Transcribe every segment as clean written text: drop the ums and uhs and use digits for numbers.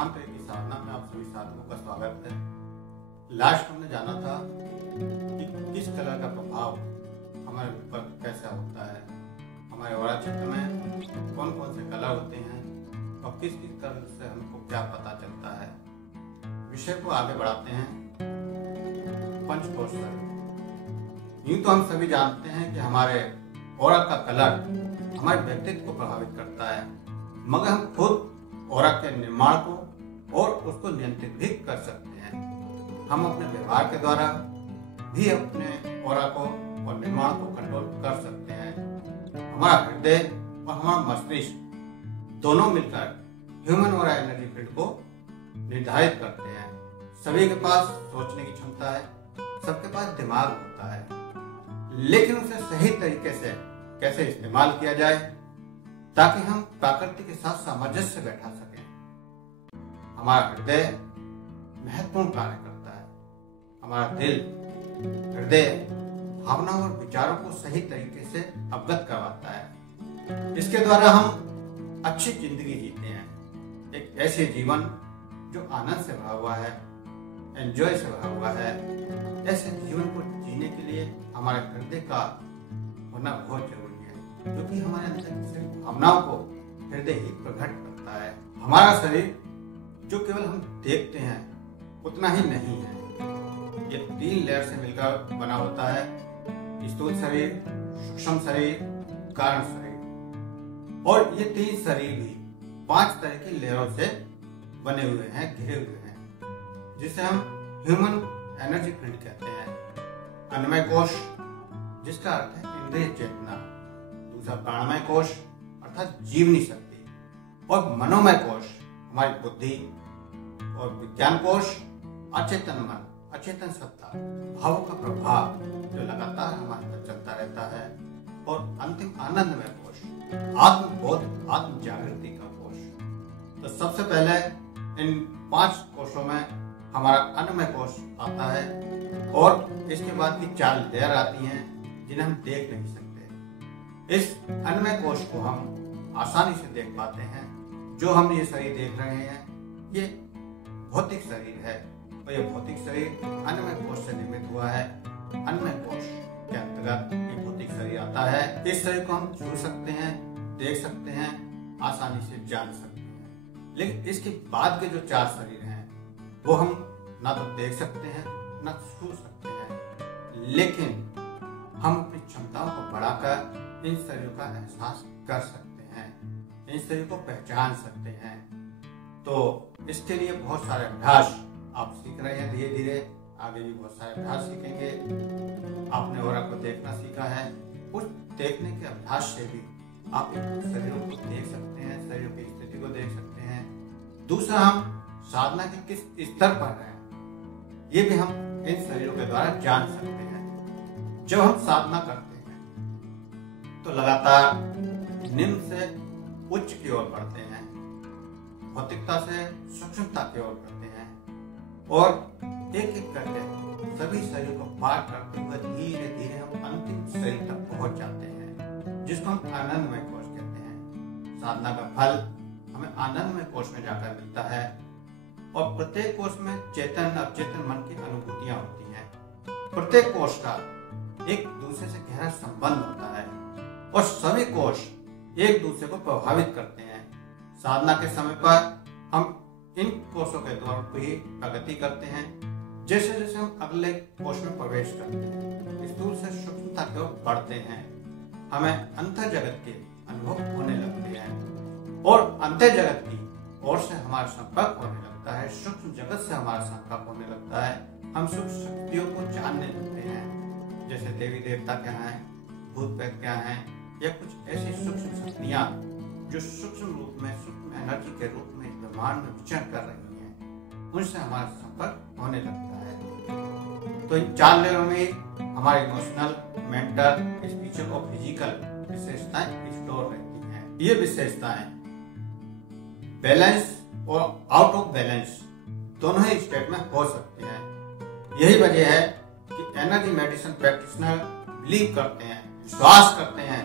एकांत की साधना में आप सभी साधकों का स्वागत है। लास्ट हमने जाना था कि किस कलर का प्रभाव हमारे ऊपर कैसा होता है, हमारे ऑरा क्षेत्र में कौन कौन से कलर होते हैं और किस किस कलर से हमको क्या पता चलता है। विषय को आगे बढ़ाते हैं। पंचकोश यूं तो हम सभी जानते हैं कि हमारे ऑरा का कलर हमारे व्यक्तित्व को प्रभावित करता है, मगर हम खुद ऑरा के निर्माण को और उसको नियंत्रित भी कर सकते हैं। हम अपने व्यवहार के द्वारा भी अपने ऑरा को और निर्माण को कंट्रोल कर सकते हैं। हमारा हृदय और हमारा मस्तिष्क दोनों मिलकर ह्यूमन ऑरा एनर्जी फील्ड को निर्धारित करते हैं। सभी के पास सोचने की क्षमता है, सबके पास दिमाग होता है, लेकिन उसे सही तरीके से कैसे इस्तेमाल किया जाए ताकि हम प्रकृति के साथ सामंजस्य बैठा सकें। हमारा हृदय महत्वपूर्ण कार्य करता है। हमारा दिल हृदय भावनाओं और विचारों को सही तरीके से अवगत करवाता है। इसके द्वारा हम अच्छी जिंदगी जीते हैं, एक ऐसे जीवन जो आनंद से भरा हुआ है, एंजॉय से भरा हुआ है। ऐसे जीवन को जीने के लिए हमारे हृदय का होना बहुत जरूरी है, क्योंकि हमारे अंदर की भावनाओं को हृदय ही प्रकट करता है। हमारा शरीर जो केवल हम देखते हैं उतना ही नहीं है, ये 3 लेयर से मिलकर बना होता है। स्थूल शरीर, सूक्ष्म शरीर, कारण शरीर। और ये 3 शरीर भी 5 तरह की लेयरों से बने हुए हैं, घिरे हुए हैं, जिसे हम ह्यूमन एनर्जी फील्ड कहते हैं। अन्नमय कोश जिसका अर्थ है इंद्रिय चेतना, दूसरा प्राणमय कोश अर्थात जीवनी शक्ति, और मनोमय कोश हमारी बुद्धि, और विज्ञान कोश अचेतन मन, अचेतन सत्ता, भावों का प्रभाव जो लगातार हमारे अंदर चलता रहता है, और अंतिम आनंदमय कोश आत्मबोध, आत्म जागृति का कोश। तो सबसे पहले इन 5 कोशों में हमारा अन्नमय कोश आता है, और इसके बाद की 4 लेयर आती हैं जिन्हें हम देख नहीं सकते। इस अन्नमय कोश को हम आसानी से देख पाते हैं। जो हम ये शरीर देख रहे हैं ये भौतिक शरीर है, और ये भौतिक शरीर अन्नमय कोश से निर्मित हुआ है। अन्नमय कोश के अंतर्गत ये भौतिक शरीर आता है। इस शरीर को हम छू सकते हैं, देख सकते हैं, आसानी से जान सकते हैं। लेकिन इसके बाद के जो 4 शरीर हैं वो हम ना तो देख सकते हैं ना छू सकते हैं, लेकिन हम अपनी क्षमताओं को बढ़ाकर इन शरीरों का एहसास कर सकते हैं, इन शरीरों को पहचान सकते हैं। तो इसके लिए बहुत सारे अभ्यास आप सीख रहे हैं, धीरे धीरे आगे भी बहुत सारे अभ्यास सीखेंगे। आपने ऑरा को देखना सीखा है, उस देखने के अभ्यास से भी आप शरीरों को देख सकते हैं, शरीरों की स्थिति को देख सकते हैं। दूसरा, हम साधना के किस स्तर पर हैं ये भी हम इन शरीरों के द्वारा जान सकते हैं। जब हम साधना करते हैं तो लगातार निम्न से उच्च की ओर बढ़ते हैं, भौतिकता से सूक्ष्मता की ओर बढ़ते हैं, और एक एक करके सभी शरीर को पार करते हुए धीरे धीरे हम अंतिम शरीर तक पहुंच जाते हैं, जिसको हम आनंदमय कोश कहते हैं। साधना का फल हमें आनंदमय कोश में जाकर मिलता है, और प्रत्येक कोश में चेतन अवचेतन मन की अनुभूतियां होती हैं। प्रत्येक कोश का एक दूसरे से गहरा संबंध होता है, और सभी कोश एक दूसरे को प्रभावित करते हैं। साधना के समय पर हम इन कोशों के द्वारा ही प्रगति करते हैं। जैसे जैसे हम अगले कोश में प्रवेश करते हैं, स्थूल से सूक्ष्मता की ओर बढ़ते हैं, हमें अंतर जगत के अनुभव होने लगते हैं, और अंतर जगत की ओर से हमारा संपर्क होने लगता है, सूक्ष्म जगत से हमारा संपर्क होने लगता है। हम सूक्ष्म शक्तियों को जानने लगते हैं, जैसे देवी देवता क्या हैं, भूत प्रेत क्या हैं, या कुछ ऐसी सूक्ष्म शक्तियां जो सूक्ष्म रूप में, सूक्ष्म एनर्जी के रूप में ब्रह्मांड में विचरण कर रही हैं, उनसे हमारा संपर्क होने लगता है। तो इन 4 लेवलों में हमारे इमोशनल, मेंटल, स्पिरिचुअल और फिजिकल विशेषताएं स्टोर रहती हैं। ये विशेषताएं बैलेंस और आउट ऑफ बैलेंस दोनों ही स्टेट में हो सकते हैं। यही वजह है कि एनर्जी मेडिसिन प्रैक्टिशनर बिलीव करते हैं, विश्वास करते हैं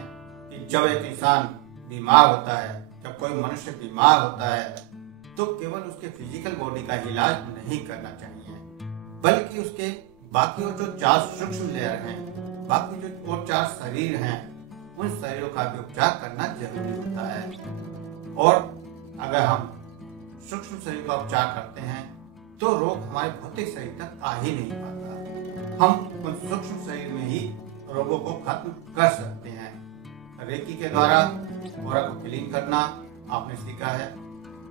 कि जब एक इंसान बीमार होता है, जब कोई मनुष्य बीमार होता है तो केवल उसके फिजिकल बॉडी का इलाज नहीं करना चाहिए, बल्कि उसके बाकी और जो 4 सूक्ष्म लेयर हैं, बाकी जो और 4 शरीर हैं, उन शरीरों का भी उपचार करना जरूरी होता है। और अगर हम सूक्ष्म शरीर का उपचार करते हैं तो रोग हमारे भौतिक शरीर तक आ ही नहीं पाता। हम उन सूक्ष्म शरीर में ही रोगों को खत्म कर सकते हैं। रेकी के द्वारा ऑरा को क्लीन करना आपने सीखा है।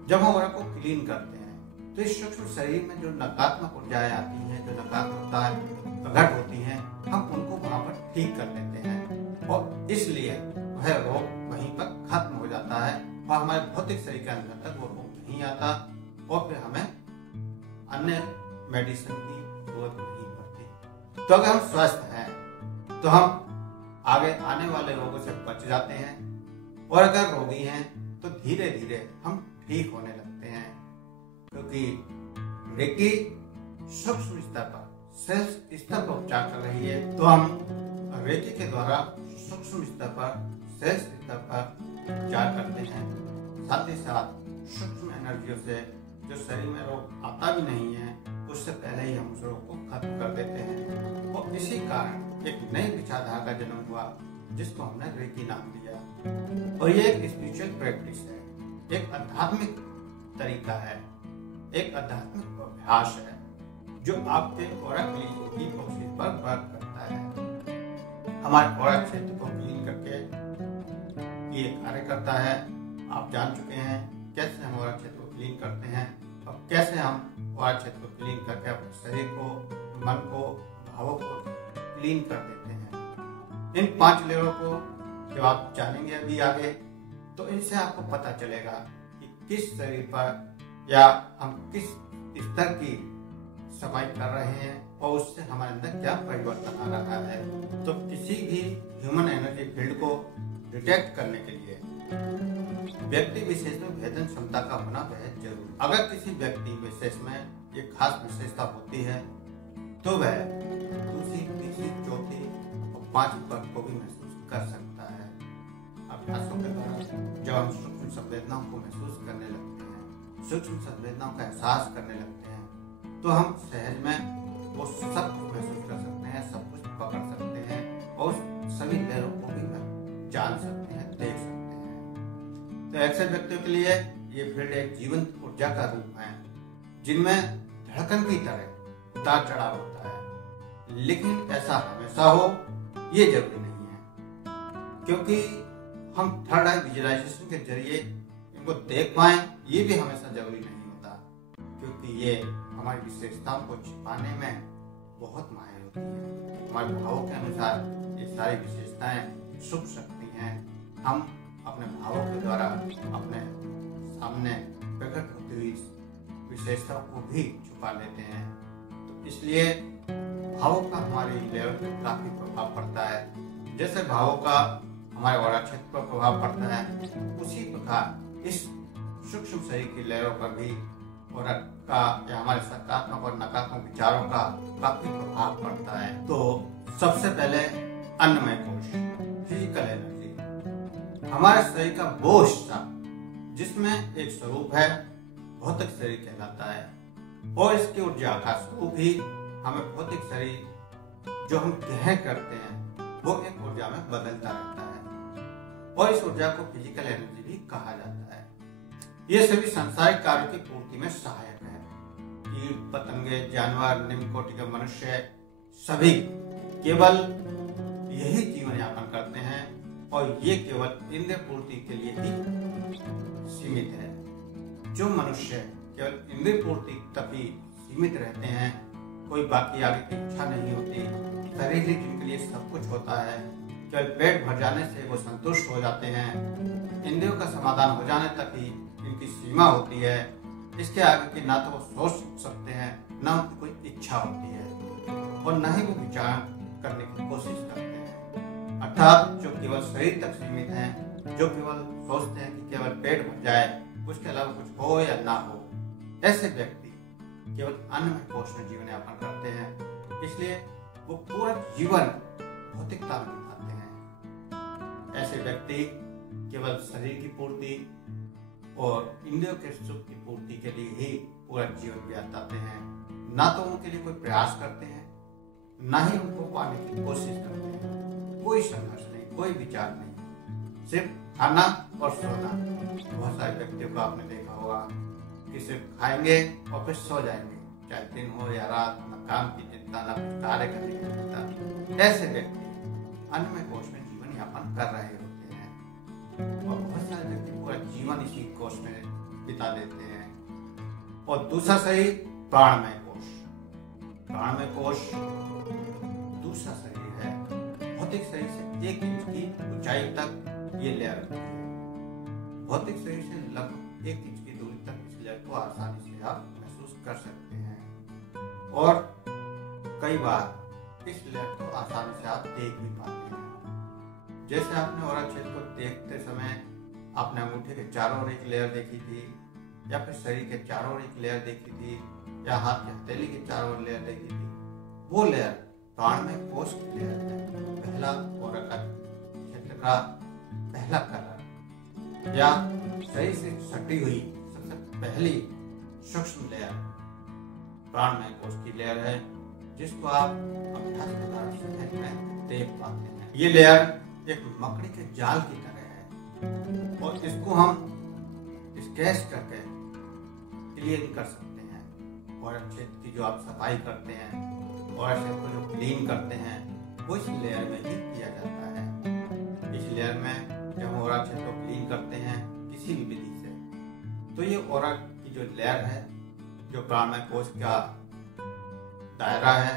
जब हम ऑरा को क्लीन करते हैं तो इस सूक्ष्म शरीर में जो नकारात्मक ऊर्जाएं आती हैं, जो नकारात्मकताएं प्रकट होती हैं, हम उनको वहां पर ठीक कर देते हैं और इसलिए वह रोग वहीं पर खत्म हो जाता है और हमारे भौतिक शरीर के अंदर तक वो रोग नहीं आता और फिर हमें अन्य मेडिसिन की जरूरत नहीं पड़ती। तो अगर हम स्वस्थ हैं तो हम आगे आने वाले रोगों से बच जाते हैं और अगर रोगी हैं तो धीरे धीरे हम ठीक होने लगते हैं, क्योंकि रेकी सूक्ष्म स्तर पर, सेल्स स्तर पर उपचार कर रही है। तो हम रेकी के द्वारा सूक्ष्म स्तर पर, सेल्स स्तर पर उपचार करते हैं, साथ ही साथ सूक्ष्म एनर्जियों से जो शरीर में रोग आता भी नहीं है उससे पहले ही हम उस रोग को खत्म कर देते हैं। और इसी कारण एक नई विचारधारा का जन्म हुआ जिसको हमने रेकी नाम दिया। और ये एक स्पिरिचुअल प्रैक्टिस है, एक आध्यात्मिक तरीका है, एक आध्यात्मिक अभ्यास है जो आपके ऑरा क्लीन की कोशिश पर वर्क करता है। हमारे ऑरा क्षेत्र को क्लीन करके ये कार्य करता है। आप जान चुके हैं कैसे हम ऑरा क्षेत्र को क्लीन करते हैं और कैसे हम ऑरा क्षेत्र को क्लीन करके अपने शरीर को, मन को, भावों को क्लीन कर देते हैं। इन 5 लेयरों को जब आप जानेंगे अभी आगे तो इनसे आपको पता चलेगा कि किस शरीर पर या हम किस स्तर की सफाई कर रहे हैं और उससे हमारे अंदर क्या परिवर्तन आ रहा है। तो किसी भी ह्यूमन एनर्जी फील्ड को डिटेक्ट करने के लिए व्यक्ति विशेष में भेदन क्षमता का होना बेहद जरूरी। अगर किसी व्यक्ति विशेष में ये खास विशेषता होती है तो वह दूसरी, तीसरी, चौथी और 5वीं पद को भी महसूस कर सकता है। अभ्यासों के द्वारा जब हम सूक्ष्म संवेदनाओं को महसूस करने लगते हैं, सूक्ष्म संवेदनाओं का एहसास करने लगते हैं, तो हम सहज में वो सब कुछ महसूस कर सकते हैं, सब कुछ पकड़ सकते हैं और सभी लहरों को भी जान सकते हैं, देख सकते हैं। तो ऐसे व्यक्तियों के लिए ये फील्ड एक जीवंत ऊर्जा का रूप है जिनमें धड़कन की तरह उतार चढ़ाव होता है। लेकिन ऐसा हमेशा हो ये जरूरी नहीं है, क्योंकि हम थर्ड आई विजुअलाइजेशन के जरिए इनको देख पाएं ये भी हमेशा जरूरी नहीं होता, क्योंकि ये हमारी विशेषताओं को छिपाने में बहुत माहिर होती है। हमारे भावों के अनुसार ये सारी विशेषताएं छुप सकती हैं। हम अपने भावों के द्वारा अपने सामने प्रकट होती हुई विशेषताओं को भी छुपा लेते हैं। तो इसलिए भावों का हमारी लेवल पर काफी प्रभाव पड़ता है। जैसे भावों का हमारे ऑरा क्षेत्र पर प्रभाव पड़ता है, उसी प्रकार इस सूक्ष्म शरीर की लहरों पर भी ऑरा का या हमारे सकारात्मक और नकारात्मक विचारों का काफी प्रभाव पड़ता है। तो सबसे पहले अन्नमय कोश, फिजिकल एनर्जी, हमारे शरीर का वो हिस्सा जिसमें एक स्वरूप है, भौतिक शरीर कहलाता है। और इसकी ऊर्जा का स्वरूप ही हमें भौतिक शरीर जो हम ग्रहण करते हैं वो एक ऊर्जा में बदलता रहता है और इस ऊर्जा को फिजिकल एनर्जी भी कहा जाता है। ये सभी सांसारिक कार्यों की पूर्ति में सहायक है। कीट पतंगे, जानवर, निम्न कोटि के मनुष्य सभी केवल यही जीवन यापन करते हैं और ये केवल इंद्रिय पूर्ति के लिए ही सीमित है। जो मनुष्य केवल इंद्रिय पूर्ति तक ही सीमित रहते हैं, कोई बाकी आगे की इच्छा नहीं होती, शरीर ही जिनके लिए सब कुछ होता है, केवल पेट भर जाने से वो संतुष्ट हो जाते हैं, इंद्रियों का समाधान हो जाने तक ही इनकी सीमा होती है, इसके आगे की ना तो वो सोच सकते हैं, ना उनकी कोई इच्छा होती है और न ही वो विचार करने की कोशिश करते हैं। अर्थात जो केवल शरीर तक सीमित हैं, जो केवल सोचते हैं कि केवल पेट भर जाए, उसके अलावा कुछ हो या ना हो, ऐसे व्यक्ति केवल अन्नमय कोश में जीवन यापन करते हैं। इसलिए वो पूरा जीवन भौतिकता में बिताते हैं। ऐसे व्यक्ति केवल शरीर की पूर्ति, और इंद्रियों के सुख की पूर्ति के लिए ही पूरा जीवन बिताते हैं। ना तो उनके लिए कोई प्रयास करते हैं, ना ही उनको पाने की कोशिश करते हैं। कोई संघर्ष नहीं, कोई विचार नहीं, सिर्फ खाना और सोना। बहुत सारे व्यक्तियों को आपने देखा होगा कि सिर्फ खाएंगे और फिर सो जाएंगे, चाहे दिन हो या रात, न काम की चिंता, न कुछ कार्य करने की चिंता। ऐसे व्यक्ति अन्नमय कोश में जीवन यापन कर रहे होते हैं और बहुत सारे व्यक्ति पूरा जीवन इसी कोश में बिता देते हैं। और दूसरा सही प्राणमय कोश। प्राणमय कोश दूसरा शरीर है। भौतिक शरीर से 1 इंच की ऊंचाई तक ये लेयर होती है। भौतिक शरीर से लगभग 1 इंच की दूरी तक इस लेयर को आसानी से आप महसूस कर सकते हैं और कई बार इस लेयर को आसानी से आप देख भी पाते हैं। जैसे आपने औरा क्षेत्र को देखते समय आपने अंगूठे के चारों ओर एक लेयर देखी थी, या फिर शरीर के चारों ओर एक लेयर देखी थी, या हाथ की हथेली के चारों ओर लेयर देखी थी। वो लेयर प्राणमय कोश की लेयर है। पहला औरा का क्षेत्र का पहला कलर या शरीर से सटी हुई सबसे पहली सूक्ष्म लेयर प्राणमय कोश की लेयर है, जिसको आप अभ्यास के द्वारा सहज में देख पाते हैं। ये लेयर एक मकड़ी के जाल की तरह है और इसको हम स्केच करके क्लियर कर सकते हैं। और क्षेत्र की जो आप सफाई करते हैं और क्षेत्र को जो क्लीन करते हैं वो इस लेयर में ही किया जाता है। इस लेयर में जब हम औरा क्षेत्र को क्लीन करते हैं किसी भी विधि से, तो ये औरा की जो लेयर है, जो प्राणमय कोश का दायरा है,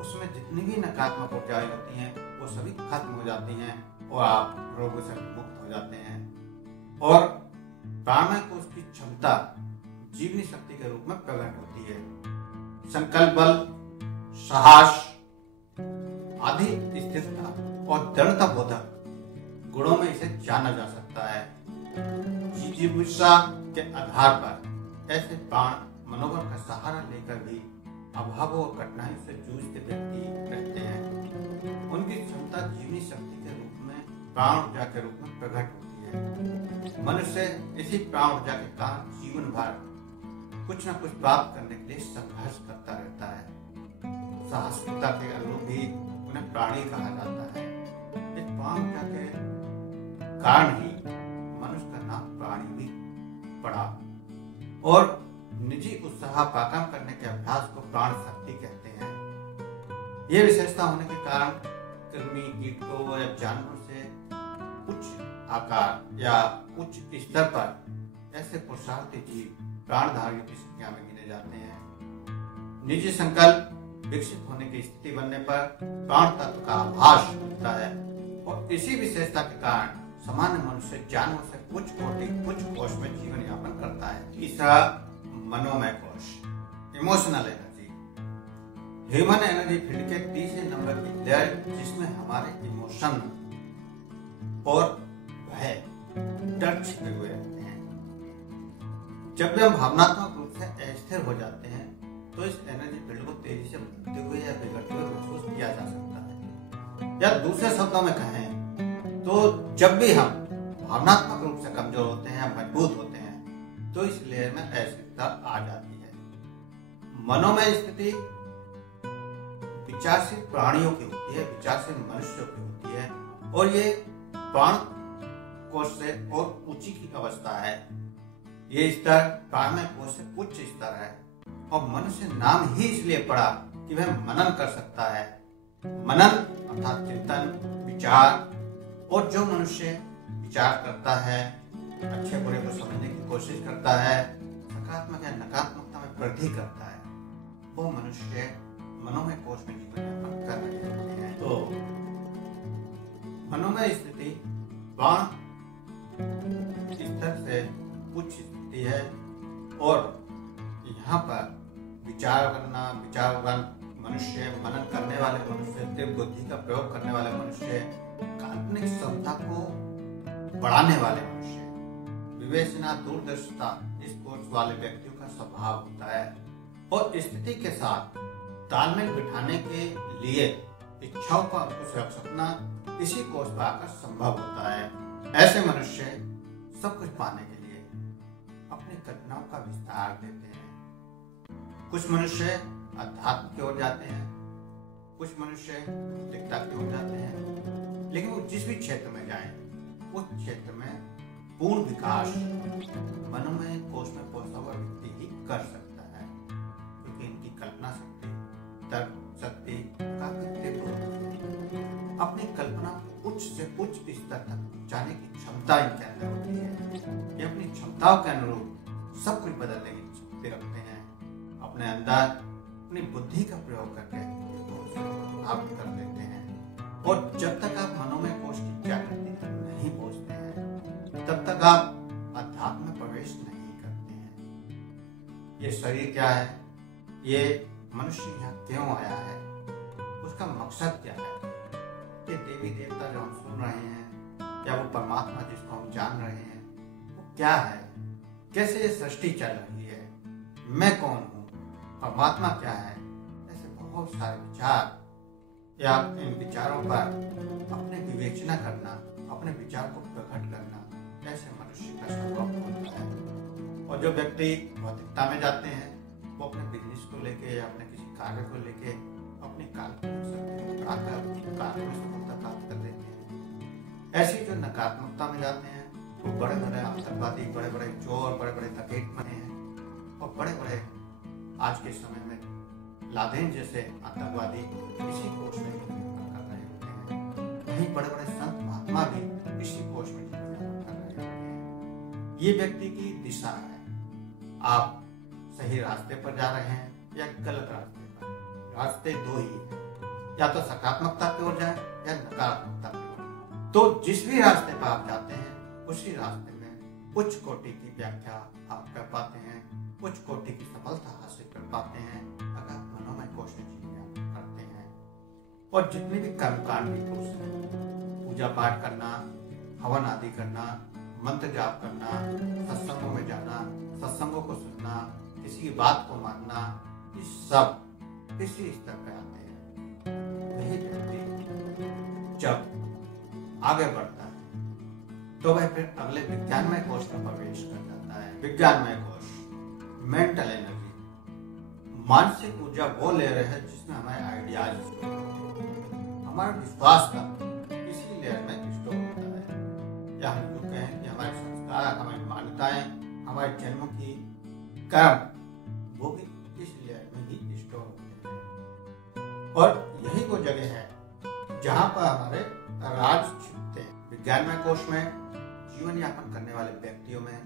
उसमें जितनी भी नकारात्मक ऊर्जाएं होती हैं वो सभी खत्म हो जाती हैं और आप रोगों से मुक्त हो जाते हैं। और प्राणमय कोश की क्षमता जीवनी शक्ति के रूप में प्रकट होती है। संकल्प बल, साहस आदि स्थिरता और दृढ़ता बोधक गुणों में इसे जाना जा सकता है। जिज्ञासा के आधार पर ऐसे प्राण मनोबल का सहारा लेकर भी अभावों और कठिनाइयों से जूझते व्यक्ति रहते हैं। उनकी क्षमता जीवनी शक्ति के रूप में प्राण ऊर्जा के रूप में प्रकट होती है। मनुष्य इसी प्राण ऊर्जा के कारण जीवन भर कुछ न कुछ प्राप्त करने के लिए संघर्ष करता रहता है। साहसिकता के अनुरूप ही उन्हें प्राणी कहा जाता है। इस प्राण ऊर्जा के कारण ही मनुष्य का नाम प्राणी भी पड़ा। और निजी उत्साह पाकन करने के अभ्यास को प्राण शक्ति कहते हैं। ये विशेषता होने के कारण कृमि, कीटों या जानवरों से उच्च आकार या उच्च स्तर पर ऐसे पुरुषार्थी जीव प्राणधारियों की संख्या में गिने जाते हैं। निजी संकल्प विकसित होने की स्थिति बनने पर प्राण तत्व का आभास मिलता है और इसी विशेषता के कारण सामान्य मनुष्य जानवर से उच्च कोश में जीवन यापन करता है। तीसरा मनोमय कोश, emotional energy. Human energy field के तीसरे नंबर की लेयर, जिसमें हमारे इमोशन और भय, डर छिपे हुए रहते हैं। जब भी हम भावनात्मक रूप से अस्थिर हो जाते हैं तो इस एनर्जी फील्ड को तेजी से बढ़ते हुए या बिगड़ते हुए महसूस किया जा सकता है। या दूसरे शब्दों में कहें तो जब भी हम भावनात्मक रूप से कमजोर होते हैं, मजबूत होते हैं, तो इस लेयर में अस्थिरता आ जाती है। मनोमय स्थिति विचारशील प्राणियों की होती है, विचारशील मनुष्यों की होती है और ये प्राण कोश से और ऊंची की अवस्था है। ये स्तर प्राणमय कोश से उच्च स्तर है और मनुष्य नाम ही इसलिए पड़ा कि वह मनन कर सकता है। मनन अर्थात चिंतन, विचार, और जो मनुष्य विचार करता है, अच्छे बुरे को समझने की कोशिश करता है, सकारात्मक या नकारात्मकता में वृद्धि करता है, वो मनुष्य मनोमय कोश में जीवन यापन कर रहे होते हैं। तो मनोमय स्थिति प्राण स्तर से उच्च स्थिति है और यहाँ पर विचारवान मनुष्य, मनन करने वाले मनुष्य, तीव्र बुद्धि का प्रयोग करने वाले मनुष्य, काल्पनिक क्षमता को बढ़ाने वाले मनुष्य, विवेचना, दूरदर्शिता इस कोश वाले व्यक्तियों का स्वभाव होता है और स्थिति के साथ तालमेल बिठाने के लिए इच्छाओं का अंकुश रख सकना इसी कोश पर आकर संभव होता है। ऐसे मनुष्य सब कुछ पाने के लिए कल्पनाओं का विस्तार देते हैं। कुछ मनुष्य अध्यात्म की ओर जाते हैं, कुछ मनुष्य भौतिकता की ओर जाते हैं, लेकिन वो जिस भी क्षेत्र में जाएं, उस क्षेत्र में पूर्ण विकास मनोमय कोश में पहुंचा हुआ व्यक्ति ही कर सकता है, क्योंकि इनकी कल्पना शक्ति, तर्क शक्ति काफी तीव्र होती है। अपनी कल्पना को उच्च से उच्च स्तर तक जाने की क्षमता इनके अंदर होती है। ये अपनी क्षमताओं के अनुरूप सब कुछ बदलने की शक्ति रखते हैं। अपने अंदर अपनी बुद्धि का प्रयोग करके प्राप्त कर देते हैं। और जब तक आप मनोमय कोश की जागृति नहीं पहुंचते हैं, तब तक आप अध्यात्म में प्रवेश नहीं करते हैं। ये शरीर क्या है, ये मनुष्य यहाँ क्यों आया है, उसका मकसद क्या है, ये देवी देवता जो हम सुन रहे हैं या वो परमात्मा जिसको हम जान रहे हैं, वो क्या है, कैसे ये सृष्टि चल रही है, मैं कौन हूँ, परमात्मा क्या है। ऐसे बहुत सारे विचार या इन विचारों पर अपने विवेचना करना, अपने विचार को प्रकट करना ऐसे मनुष्य का स्वभाव होता है। और जो व्यक्ति भौतिकता में जाते हैं, वो अपने बिजनेस को लेके या अपने किसी कार्य को लेके अपनी काल्पनिक शक्ति बढ़ाकर अपनी कार्य में सफलता प्राप्त कर लेते हैं। ऐसी जो नकारात्मकता में जाते हैं, वो बड़े बड़े आतंकवादी, बड़े बड़े चोर, बड़े बड़े डकैत बने हैं। और बड़े बड़े आज के समय में लादेन जैसे आतंकवादी इसी कोश में जीवन कर रहे होते हैं। वहीं बड़े बड़े संत महात्मा भी इसी कोश में जीवन कर रहे होते हैं। ये व्यक्ति की दिशा है, आप सही रास्ते पर जा रहे हैं या गलत रास्ते पर। रास्ते दो ही हैं, या तो सकारात्मकता की ओर जाए या नकारात्मकता की ओर। तो जिस भी रास्ते पर आप जाते हैं, उसी रास्ते में उच्च कोटि की व्याख्या आप कर पाते हैं, उच्च कोटि की सफलता हासिल कर पाते हैं अगर आप मनोमय कोश में जीवन करते हैं। और जितने भी कर्मकांड की कोश हैं, पूजा पाठ करना, हवन आदि करना, मंत्र जाप करना, सत्संगों में जाना, सत्संगों को सुनना, किसी की बात को मानना, ये सब किसी स्तर पे आते हैं। वही व्यक्ति जब आगे बढ़ता है तो वह फिर अगले विज्ञानमय कोश में प्रवेश कर जाता है। विज्ञानमय कोश, मेंटल एनर्जी, मानसिक ऊर्जा वो ले रहे हैं जिसमें हमारे आइडियाज, हमारा विश्वास का इसी लेयर में स्टोर होता है। या हम यूँ कहें कि हमारे संस्कार, हमारी मान्यताएं, हमारे जन्मों की कर्म, वो भी इस लेयर में ही स्टोर होते हैं। और यही वो जगह है जहाँ पर हमारे राज छिपते हैं। विज्ञानमय कोश में जीवन यापन करने वाले व्यक्तियों में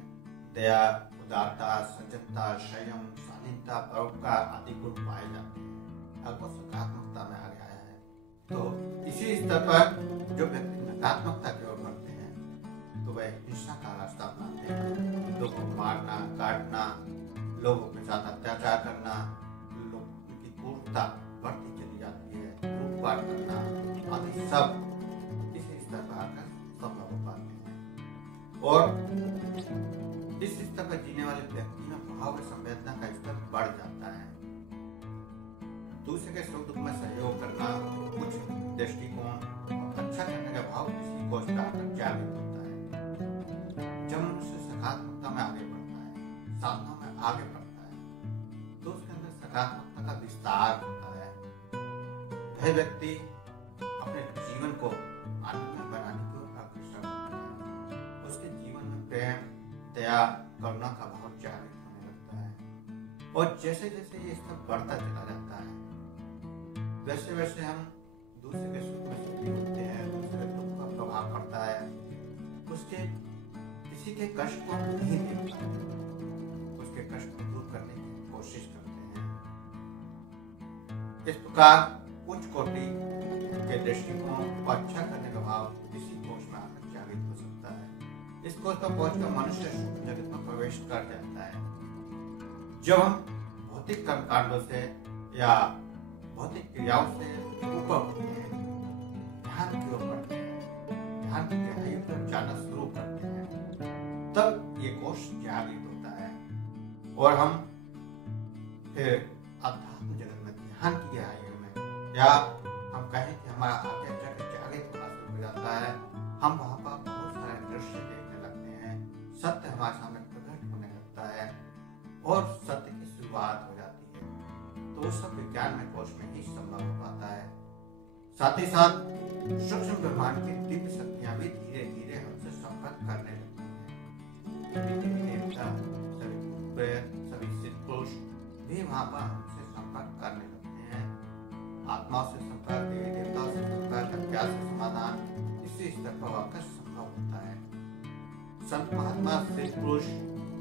दया, उदारता, सज्जनता, संयम, शालीनता, परोपकार आदि गुण पाए जाते हैं। अगर वो सकारात्मकता में आ गया है, तो इसी स्तर पर जो व्यक्ति नकारात्मकता की ओर बढ़ते हैं, तो वह हिंसा का रास्ता अपनाते हैं। लोगों को मारना, काटना, लोगों के साथ अत्याचार करना, लोगों की क्रूरता बढ़ती चली जाती है, लूटपाट करना आदि सब इसी स्तर पर आकर संभव हो पाते हैं। और इस स्तर पर जीने वाले व्यक्ति में भाव संवेदना का स्तर बढ़ जाता है। दूसरे के सुख दुख में सहयोग करना, कुछ दृष्टिकोण अच्छा करने का भाव किसी कोश में आकर जागृत होता है। जब मनुष्य सकारात्मकता में आगे बढ़ता है, साधना में आगे बढ़ता है, तो उसके अंदर सकारात्मकता का विस्तार होता है। वह व्यक्ति अपने जीवन को आनंदमय बनाने की ओर अग्रसर होता है। उसके जीवन में प्रेम, दया, करुणा का भाव जागृत होने लगता है। और जैसे जैसे ये स्तर बढ़ता चला जाता है, वैसे वैसे हम दूसरे के सुख में सुखी होते हैं, दूसरे के दुख का प्रभाव पड़ता है, उसके किसी के कष्ट को हम नहीं देख पाते, उसके कष्ट को दूर करने की कोशिश करते हैं। इस प्रकार उच्च कोटि के दृष्टिकोण को अच्छा करने का भाव इसी कोश में आकर जागृत हो सकता है। इस कोश पर पहुंचकर मनुष्य जगत में प्रवेश कर जाता है। जब हम भौतिक कर्मकांडों से या भौतिक क्रियाओं से ऊपर होते हैं, ध्यान की ओर बढ़ते हैं, ध्यान की गहराई पर जाना शुरू करते हैं, तब ये कोश जागृत होता है और हम फिर अध्यात्म जगत में ध्यान की गहराइयों में, या हम कहें कि हमारा आज्ञा चक्र जागृत होना शुरू हो जाता है। हम वहाँ पर बहुत सारे दृश्य देखने लगते हैं, सत्य हमारे सामने प्रकट होने लगता है, साथ ही साथ सूक्ष्म ब्रह्मांड की दिव्य शक्तियां भी धीरे धीरे हमसे संपर्क करने लगती हैं। सभी देवी देवता, सभी प्रेत, सभी सिद्ध पुरुष भी वहां पर हमसे संपर्क करने लगते हैं। आत्माओं से संपर्क, देवी देवताओं से संपर्क, अज्ञान से समाधान इसी स्तर पर वाकर संभव होता है। संत महात्मा सिद्ध पुरुष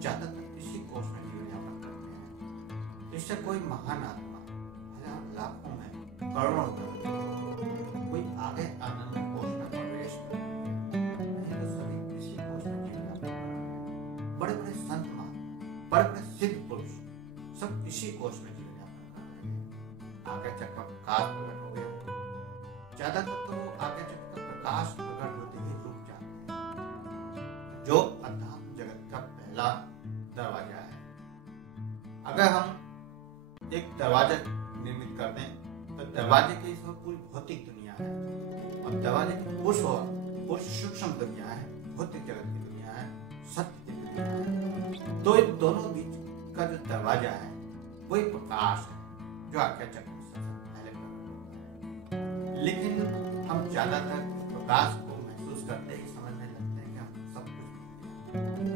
ज्यादातर इसी कोष में जीवन यापन करते हैं। इससे कोई महान आत्मा हजार लाखों में करोड़ों कोई आगे आनंद कोष में प्रवेश करते हैं, नहीं तो सभी इसी कोष में जीवन यापन करते हैं। बड़े बड़े संत महात्मा, बड़े बड़े सिद्ध पुरुष सब इसी कोष में जीवन यापन कर रहे हैं। आगे चक्कर प्रकाश प्रकट हो गए, ज्यादातर तो आगे चक्कर प्रकाश प्रकट होते ही रुक जाते हैं, जो अध्यात्म जगत का पहला दरवाजा है। अगर हम एक दरवाजा निर्मित कर दें तो दरवाजे के इसमें पूरी भौतिक दुनिया है और दरवाजे की उस ओर पूरी सूक्ष्म दुनिया है, भौतिक जगत की दुनिया है, सत्य की दुनिया है। तो इन दोनों बीच का जो दरवाजा है वही प्रकाश है जो आज्ञा चक्र से पहले प्रकट होता है। लेकिन हम ज्यादातर प्रकाश को महसूस करते ही समझने लगते हैं कि हम सब कुछ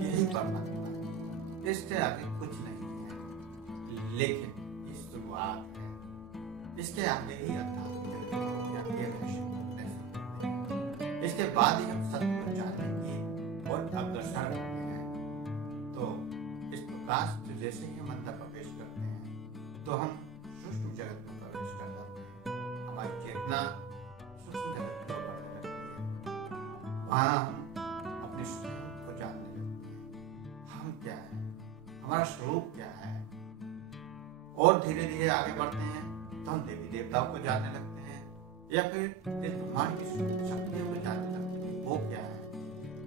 यही परमात्मा है, इससे आगे कुछ नहीं है। लेकिन ये शुरुआत है, इसके आगे ही इसके बाद ही हम सत्य को जानने की और अग्रसर होते हैं। तो इस प्रकाश से जैसे ही हम अंदर प्रवेश करते हैं तो हम सूक्ष्म जगत में प्रवेश कर जाते हैं। हमारी चेतना सूक्ष्म जगत की ओर बढ़ने लगती है। वहाँ हम अपने स्वयं को जानने लगते हैं, हम क्या है, हमारा स्वरूप क्या है। और धीरे धीरे आगे बढ़ते हैं तो हम देवी देवताओं को जानने लगते हैं या फिर इस ब्रह्मांड की शक्तियों को जानने लगते हैं। वो क्या है,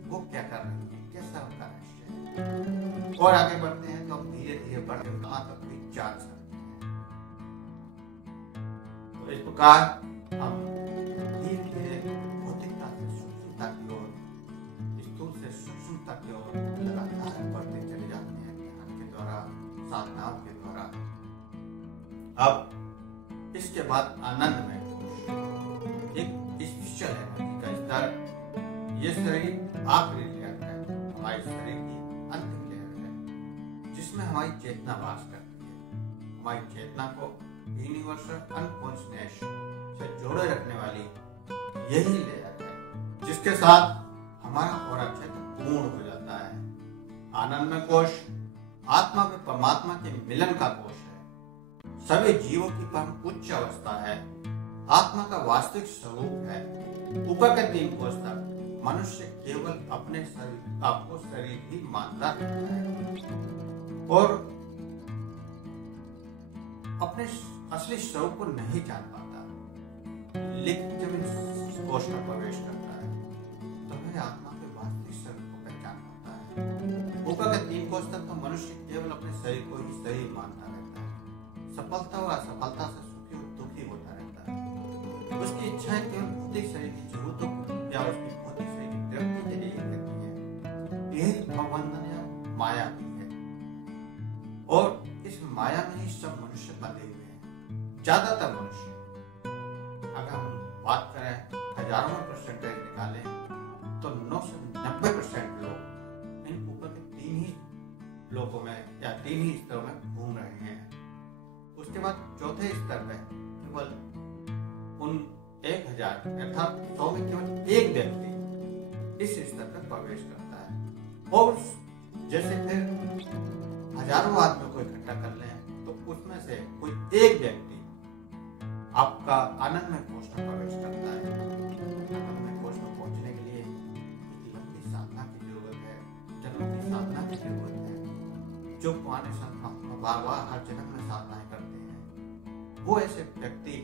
वो क्या कर रही है, कैसा उनका रहस्य है। और आगे बढ़ते हैं तो हम धीरे धीरे बढ़ते वहां तक भी जान सकते हैं। तो इस प्रकार हम धीरे धीरे भौतिकता से सूक्ष्मता की ओर, स्थूल से सूक्ष्मता की ओर लगातार बढ़ते चले जाते हैं ध्यान के द्वारा, साधनाओं के द्वारा। अब इसके बाद आनंद में एक स्पेशल एनर्जी का स्तर, ये शरीर आखिरी लेयर है, हमारे शरीर की अंतिम लेयर है जिसमें हमारी चेतना वास करती है। हमारी चेतना को यूनिवर्सल अनकॉन्शियसनेस से जोड़े रखने वाली यही लेयर है जिसके साथ हमारा और क्षेत्र पूर्ण हो जाता है। आनंद में कोश आत्मा में परमात्मा के मिलन का कोश है, सभी जीवों की परम उच्च अवस्था है, आत्मा का वास्तविक स्वरूप है। ऊपर के 3 कोश तक मनुष्य केवल अपने शरीर आपको शरीर ही मानता रहता है और अपने असली स्वरूप को नहीं जान पाता। लेकिन जब इस कोश में प्रवेश करता है तो वह आत्मा के वास्तविक स्वरूप को पहचान पाता है। ऊपर के 3 कोश तक तो मनुष्य केवल अपने शरीर को ही शरीर मानता रहता है, सफलता और असफलता से सुखी और दुखी होता रहता है। उसकी इच्छाएं केवल भौतिक शरीर की जरूरतों या उसकी भौतिक शरीर की तृप्ति के लिए ही रहती है। यही प्रबंधन या माया भी है और इस माया में ही सब मनुष्य बंधे हुए हैं। ज्यादातर मनुष्य, अगर हम बात करें हजारों में परसेंटेज निकालें तो 9 से 90% लोग इन ऊपर के 3 ही लोगों में या 3 ही स्तरों में घूम रहे हैं। उसके बाद चौथे स्तर में केवल उन 1000 अर्थात 100 में केवल एक व्यक्ति इस स्तर पर प्रवेश करता है। और जैसे फिर हजारों आदमियों को इकट्ठा कर लें तो उसमें से कोई एक व्यक्ति आपका आनंदमय कोश में प्रवेश करता है। आनंदमय कोश में पहुंचने के लिए एक लंबी साधना की जरूरत है, जन्मों की साधना की जरूरत है। जो पुराने संत महात्मा बार बार हर जन्म में साधनाएं करते हैं, वो ऐसे व्यक्ति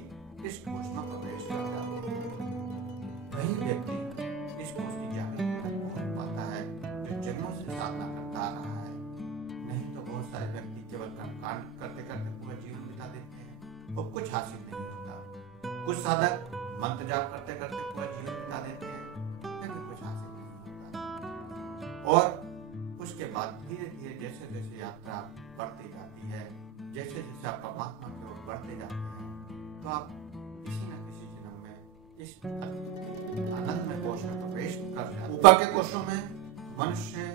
इस कोश में प्रवेश कर जाते हैं। वही व्यक्ति इस कोश की जागरूकता पहुंच पाता है जो जन्मों से साधना करता आ रहा है। नहीं तो बहुत सारे व्यक्ति केवल कर्मकांड करते करते पूरा जीवन बिता देते हैं और कुछ हासिल नहीं होता। कुछ साधक मंत्र जाप करते करते पूरा जीवन बिता देते हैं, फिर भी कुछ हासिल नहीं होता। और उसके बाद धीरे धीरे जैसे जैसे यात्रा बढ़ती जाती है, जैसे जैसे आप परमात्मा की ओर बढ़ते जाते हैं, तो आप किसी न किसी जन्म में इस आनंदमय कोश में प्रवेश कर जाता है। ऊपर के कोशों में मनुष्य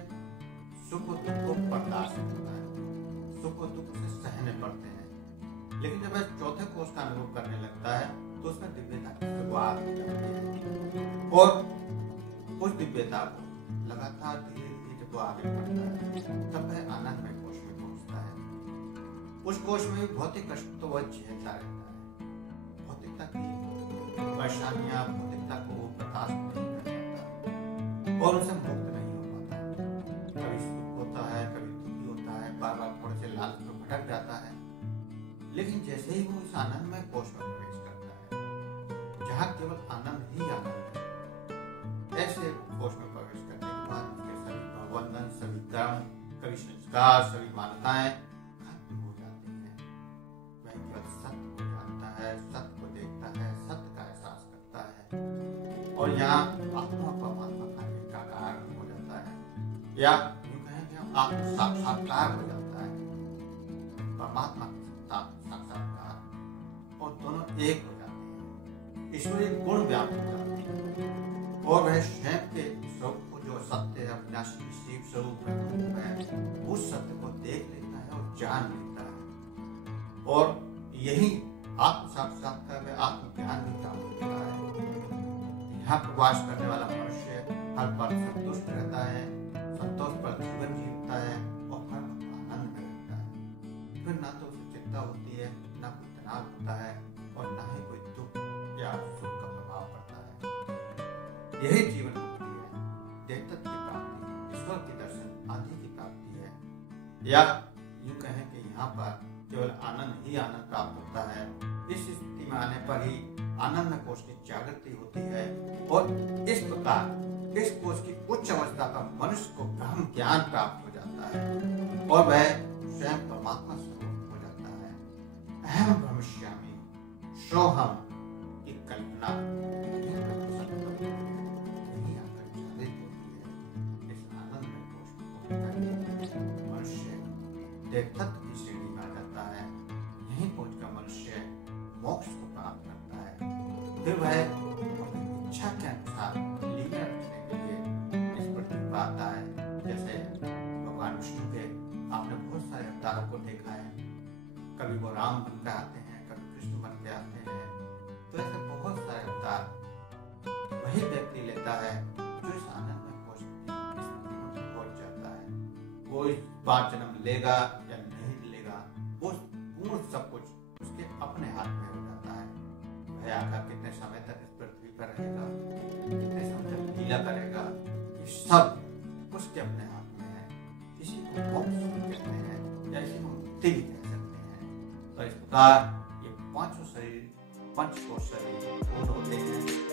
सुख और दुख को बर्दाश्त करता है, सुख और दुख से सहने पड़ते हैं। लेकिन जब वह चौथे कोश का अनुभव करने लगता है तो उसमें दिव्यता की शुरुआत हो जाती है और उस दिव्यता को लगातार धीरे धीरे जब वो आगे बढ़ता है तब वह आनंदमय कोश में पहुंचता है। उस कोश में भौतिक कष्ट तो वह झेलता रहता है, भौतिकता की परेशानियां, भौतिकता को वो बर्दाश्त नहीं कर पाता और उनसे मुक्त नहीं हो पाता। कभी सुख होता है, कभी दुखी होता है, बार बार थोड़े से लालच में भटक जाता है। लेकिन जैसे ही वो इस आनंदमय कोश में प्रवेश करता है जहाँ केवल आनंद ही आनंद है, ऐसे कोश में प्रवेश करने के बाद उसके सभी भावबंधन, सभी कर्म, कभी संस्कार, सभी मान्यताएं खत्म हो जाती हैं। वह केवल सत्य को जानता है, सत्य को देखता है, सत्य का एहसास करता है और यहाँ आत्मा परमात्मा का एकाकार हो जाता है या यूं कहें कि आत्म साक्षात्कार हो जाता है, परमात्मा के साथ साक्षात्कार, और दोनों एक हो जाते हैं। ईश्वरीय गुण व्याप्त हो जाते हैं और वह स्वयं के स्वरूप को, जो सत्य है, अविनाशी शिव स्वरूप है, उस सत्य को देख लेता है और जान लेता है और यही आत्म साक्षात्कार में आत्मज्ञान भी प्राप्त होता है। यहाँ प्रवास करने वाला मनुष्य हर पल संतुष्ट रहता है, संतोष पर जीवन जीता है और हर वक्त आनंद में रहता है। फिर ना तो उसे चिंता होती है, ना कोई तनाव होता है और ना ही कोई दुख या सुख का प्रभाव पड़ता है। यही जीवन मुक्ति है, देवत्व की प्राप्ति, ईश्वर के दर्शन आदि की प्राप्ति है। या यूं कहें कि यहाँ पर केवल आनंद ही आनंद प्राप्त होता है। इस स्थिति में आने पर ही आनंद कोश की जागृति होती है और इस प्रकार इस कोश की उच्च अवस्था पर मनुष्य को ब्रह्म ज्ञान प्राप्त हो जाता है और वह स्वयं परमात्मा स्वरूप हो जाता है। अहम ब्रह्मस्यामि सोहम की कल्पना यहीं आकर जागृत होती है। इस आनंदमय कोश को करके मनुष्य देवत्व की श्रेणी में आ जाता है। यहीं पहुंचकर मनुष्य मोक्ष को प्राप्त करता है। फिर वह अपनी इच्छा के अनुसार लीला रखने के लिए इस पृथ्वी पर आता है। जैसे भगवान विष्णु के आपने बहुत सारे अवतारों को देखा है, कभी वो राम बनकर आते हैं, कभी कृष्ण बन के आते हैं, तो ऐसे बहुत सारे अवतार वही व्यक्ति लेता है जो इस आनंद में पहुंच जाता है। वो इस बार जन्म लेगा या नहीं लेगा, वो पूर्ण सब कुछ उसके अपने हाथ में हो जाता है। वह आकर कितने समय तक इस पृथ्वी पर रहेगा, कितने समय तक लीला करेगा, ये सब उसके अपने हाथ में है। इसी को मोक्ष कहते हैं या इसी को मुक्ति भी कह सकते हैं। तो इस प्रकार ये पांचों शरीर पंच कोश शरीर पूर्ण होते हैं।